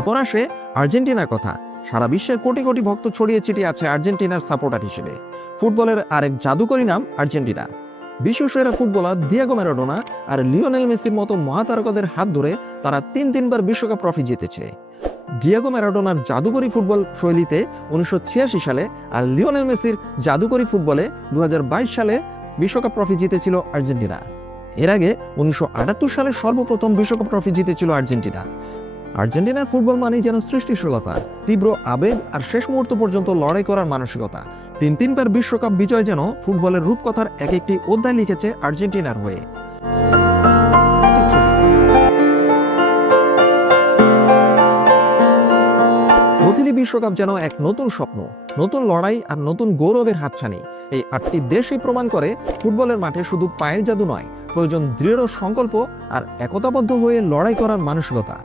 এরপর আসে আর্জেন্টিনার কথা। সারা বিশ্বের কোটি কোটি ভক্ত ছড়িয়ে ছিটিয়ে আছে আর্জেন্টিনার সাপোর্টার হিসেবে। ফুটবলের আরেক জাদুকরী নাম আর্জেন্টিনা। বিশ্বসেরা ফুটবলার দিয়াগো ম্যারাডোনা আর লিওনেল মেসির মতো মহাতারকাদের হাত ধরে তারা তিন তিনবার বিশ্বকাপ ট্রফি জিতেছে। ডিয়াগো ম্যারাডোনার জাদুকরী ফুটবল শৈলীতে উনিশশো ছিয়াশি সালে আর লিওনেল মেসির জাদুকরী ফুটবলে দু হাজার বাইশ সালে বিশ্বকাপ ট্রফি জিতেছিল আর্জেন্টিনা। এর আগে উনিশশো আটাত্তর সালে সর্বপ্রথম বিশ্বকাপ ট্রফি জিতেছিল আর্জেন্টিনা। আর্জেন্টিনার ফুটবল মানেই যেন সৃষ্টিশীলতা, তীব্র আবেগ আর শেষ মুহূর্ত পর্যন্ত লড়াই করার মানসিকতা। তিন তিনবার বিশ্বকাপ বিজয় যেন ফুটবলের রূপকথার এক একটি অধ্যায় লিখেছে আর্জেন্টিনার হয়ে। প্রতিটি বিশ্বকাপ যেন এক নতুন স্বপ্ন, নতুন লড়াই আর নতুন গৌরবের হাতছানি। এই আটটি দেশই প্রমাণ করে ফুটবলের মাঠে শুধু পায়ের জাদু নয়, প্রয়োজন দৃঢ় সংকল্প আর একতাবদ্ধ হয়ে লড়াই করার মানসিকতা।